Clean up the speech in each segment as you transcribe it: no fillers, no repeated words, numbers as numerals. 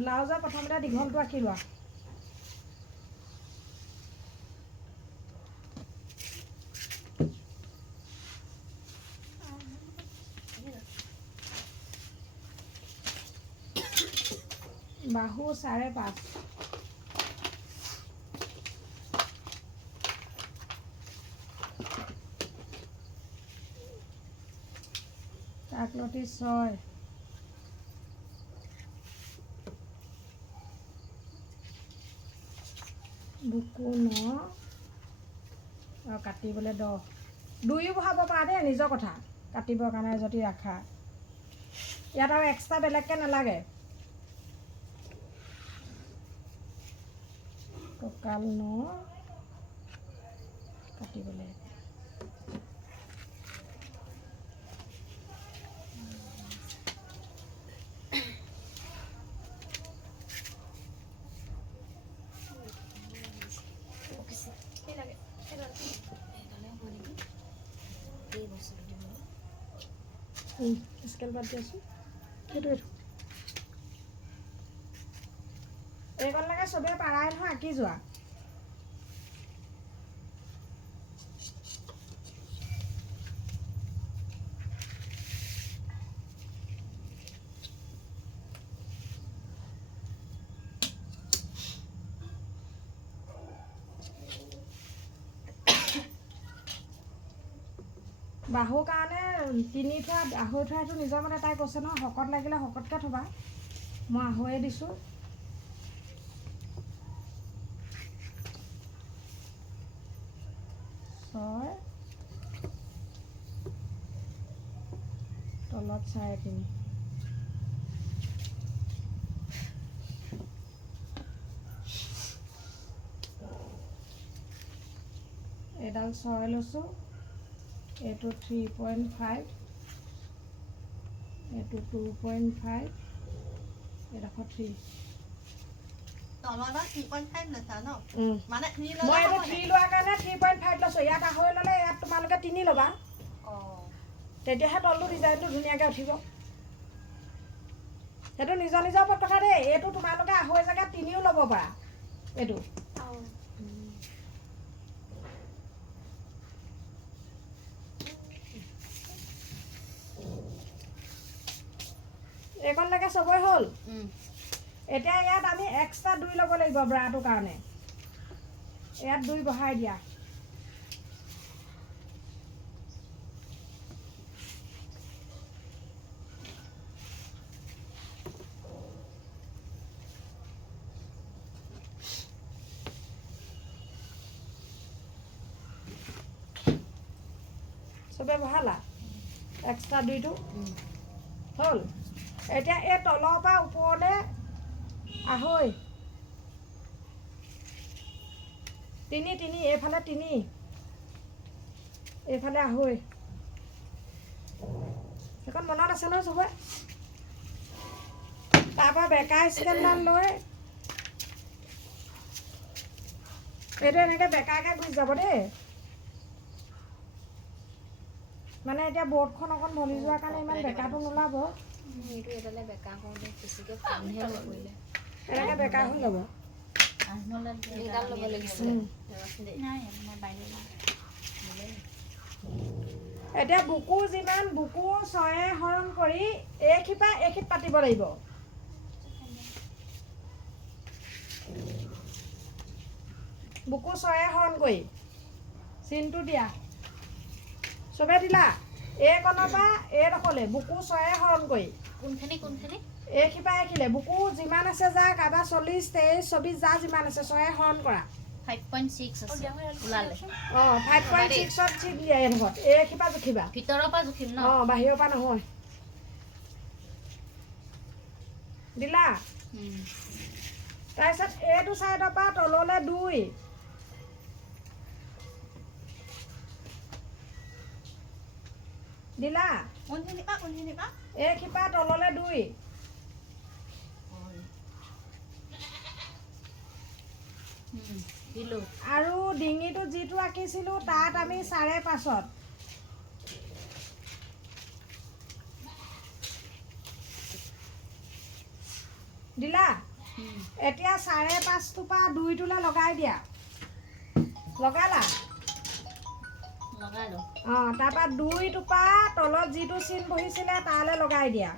ব্লাউজৰ প্ৰথমতে দীঘলটো আঁকি লোৱা। বাহু 5.5। কাকলতি 6। বুকু 9 আৰু কাটিবলৈ 10। দুয়ো বহাব পাৰা দেই, নিজৰ কথা কাটিবৰ কাৰণে যদি ৰাখা। ইয়াত আৰু এক্সট্ৰা বেলেগকৈ নালাগে। কঁকাল 9 কাটিবলৈ। স্কেল বাদ দি আছোঁ। সেইটো এইকণলৈকে চবেই পাৰাই নহয়, আঁকি যোৱা। বাহুৰ কাৰণে 3 থোৱা, আঢ়ৈ থোৱাটো নিজৰ মতে তাই কৈছে নহয়, শকত লাগিলে শকতকৈ থবা। মই আঢ়ৈয়ে দিছোঁ। তলত 3.5। এডাল 6 লৈছোঁ। এইটো 3.5, এইটো 2.5, এডোখৰ 3। মই এইটো 3 লোৱাৰ কাৰণে 3.5 লৈছোঁ। ইয়াত আঢ়ৈ ল'লে, ইয়াত তোমালোকে 3 ল'বা। তেতিয়াহে তলটো ডিজাইনটো ধুনীয়াকৈ উঠিব। সেইটো নিজৰ নিজৰ ওপৰত কথা দেই। এইটো তোমালোকে আঢ়ৈ জেগাত 3ও ল'ব পাৰা। এইটো এইকণলৈকে চবৰে হ'ল। এতিয়া ইয়াত আমি এক্সট্ৰা 2 ল'ব লাগিব ব্ৰাটোৰ কাৰণে। ইয়াত 2 বহাই দিয়া। চবে বহালা এক্সট্ৰা 2টো হ'ল। এতিয়া এই তলৰ পৰা ওপৰলৈ আঢ়ৈ, 3 এইফালে 3, এইফালে আঢ়ৈ। সেইখন মনত আছে নহয় চবৰে। তাৰপৰা বেকা স্কেলডাল লৈ এইটো এনেকৈ বেকাকৈ গুচি যাব দেই। মানে এতিয়া বৰ্ডখন অকণ ঢলি যোৱাৰ কাৰণে ইমান বেকাটো নোলাব। এনেকৈ বেকা হৈ যাব। এতিয়া বুকু যিমান, বুকু 6 হৰণ কৰি এইখিপা এইখিত পাতিব লাগিব। বুকু 6 হৰণ কৰি চিনটো দিয়া। চবে দিলা? এইকণৰ পৰা এইডোখৰলৈ বুকু 6 হৰণ কৰি। কোনখিনি? এইখিপা এইখিলে বুকু যিমান আছে যা, কাৰোবাৰ 40, 23, 24 যা যিমান আছে 6 হৰণ কৰা। 5.6 আছে ওলালে। 5.6ত ঠিক দিয়া। এইডোখৰত এইখিপা জুখিবা। ভিতৰৰ পৰা জুখিম ন? বাহিৰৰ পৰা নহয়। দিলা? তাৰপিছত এইটো চাইডৰ পৰা তললৈ 2। দিলা? এইখিপা তললৈ 2। আৰু ডিঙিটো যিটো আঁকিছিলোঁ তাত আমি 5.5ত। দিলা এতিয়া 5.5 পৰা 2 লগাই দিয়া লগালা লগালো তাৰপৰা 2 পৰা তলত যিটো চিন বহিছিলে তালৈ লগাই দিয়া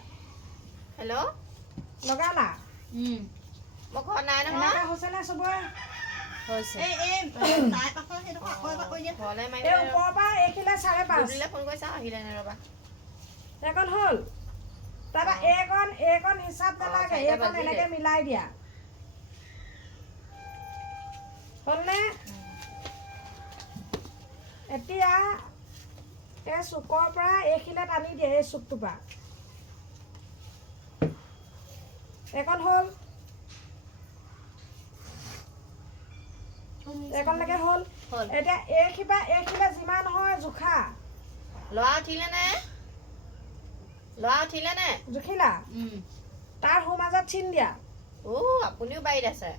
হেল্ল' লগালা মই ঘৰত নাই নহয় এনেকৈ হৈছেনে চবৰে হৈছে ঘৰলৈ মাৰি এই ওপৰৰ পৰা এইখিলে 5.5 দিলে ফোন কৰি চাওঁ আহিলে নে ৰ'বা এইকণ হ'ল তাৰপৰা এইকণ হিচাপ নালাগে এইকণ এনেকৈ মিলাই দিয়া হ'লনে এতিয়া এই চুকৰ পৰা এইখিলে টানি দিয়ে এই চুকটোৰ পৰা এইকণ হ'ল এইকণলৈকে হ'ল এতিয়া এইখিলে যিমান হয় জোখা ল'ৰা উঠিলে নে জুখিলা তাৰ সোঁমাজত চিন দিয়া আপুনিও বাৰীত আছে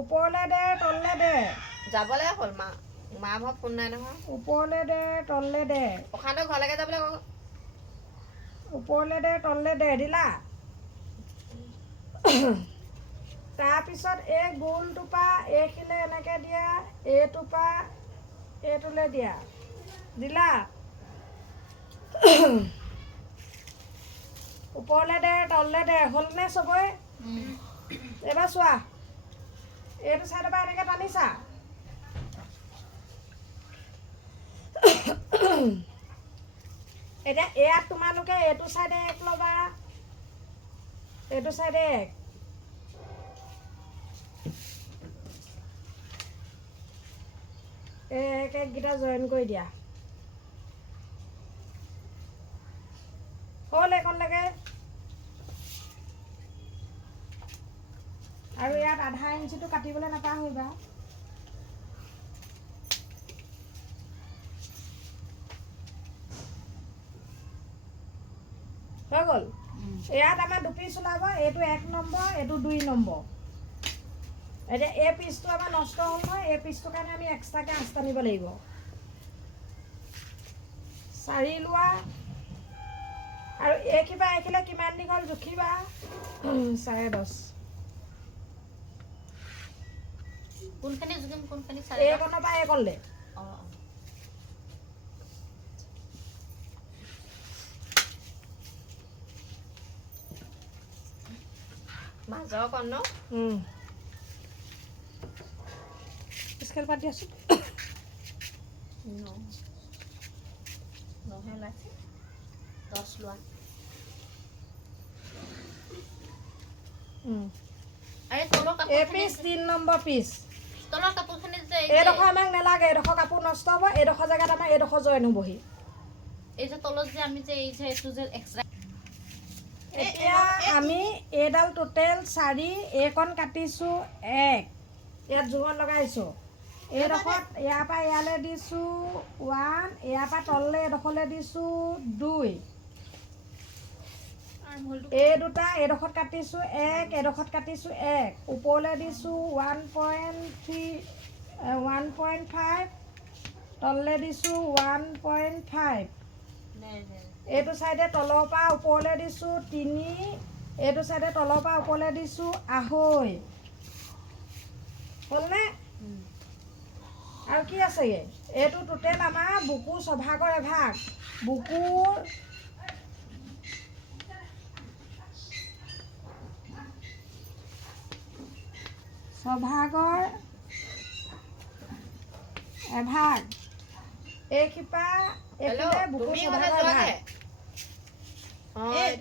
ওপৰলৈ দে তললৈ দে যাবলৈ হ'ল মা ঘৰত ফোন নাই নহয় ওপৰলৈ দে তললৈ দে প্ৰশান্তৰ ঘৰলৈকে যাবলৈ কওক ওপৰলৈ দে তললৈ দে দিলা তাৰপিছত এই গোলটোৰ পৰা এইখিলে এনেকৈ দিয়া এইটোৰ পৰা এইটোলৈ দিয়া দিলা ওপৰলৈ দে তললৈ দে হ'লনে চবৰে এইবাৰ চোৱা এইটো চাইডৰ পৰা এনেকৈ টানিছা এতিয়া ইয়াত তোমালোকে এইটো চাইডে 1 ল'বা এইটো চাইডে 1 এককেইটা জইন কৰি দিয়া হ'ল এইকণলৈকে আৰু ইয়াত আধা ইঞ্চিটো কাটিবলৈ নাপাহৰিবা হৈ গ'ল ইয়াত আমাৰ 2 পিচ ওলাব এইটো 1 নম্বৰ এইটো 2 নম্বৰ এতিয়া এই পিচটো আমাৰ নষ্ট হ'ল নহয় এই পিচটোৰ কাৰণে আমি এক্সট্ৰাকৈ আঁচ টানিব লাগিব 4 লোৱা আৰু এইখিলে কিমান দীঘল জুখিবা 10.5 কোনখিনি জুখিম কোনখিনি এইকণৰ পৰা এইকণলৈ মাজৰ কণ ন স্কেল পাতি আছোঁ নহয় ওলাইছে 10 লোৱা আৰে তলৰ এই পিচ 3 নম্বৰ পিচ তলৰ কাপোৰখিনি যে এইডোখৰ আমাক নালাগে এইডোখৰ কাপোৰ নষ্ট হ'ব এইডোখৰ জেগাত আমাৰ এইডোখৰ জইন হ'বহি এই যে তলত যে আমি যে এই যে এইটো যে এক্সট্ৰা এতিয়া আমি এইডাল টোটেল 4 এইকণ কাটিছোঁ 1 ইয়াত জোঙত লগাইছোঁ এইডোখৰত ইয়াৰ পৰা ইয়ালৈ দিছোঁ 1 ইয়াৰ পৰা তললৈ এইডোখৰলৈ দিছোঁ 2 এই দুটা এইডোখৰত কাটিছোঁ 1 এইডোখৰত কাটিছোঁ 1 ওপৰলৈ দিছোঁ 1.5 তললৈ দিছোঁ 1.5 এইটো চাইডে তলৰ পৰা ওপৰলৈ দিছোঁ 3 এইটো চাইডে তলৰ পৰা ওপৰলৈ দিছোঁ 2.5 হ'লনে আৰু কি আছেগৈ এইটো টোটেল আমাৰ বুকুৰ ছভাগৰ এভাগ বুকুৰ ছভাগৰ এভাগ এইখিপা এইফালে বুকুৰ তুমি ছভাগৰ যোৱা এভাগ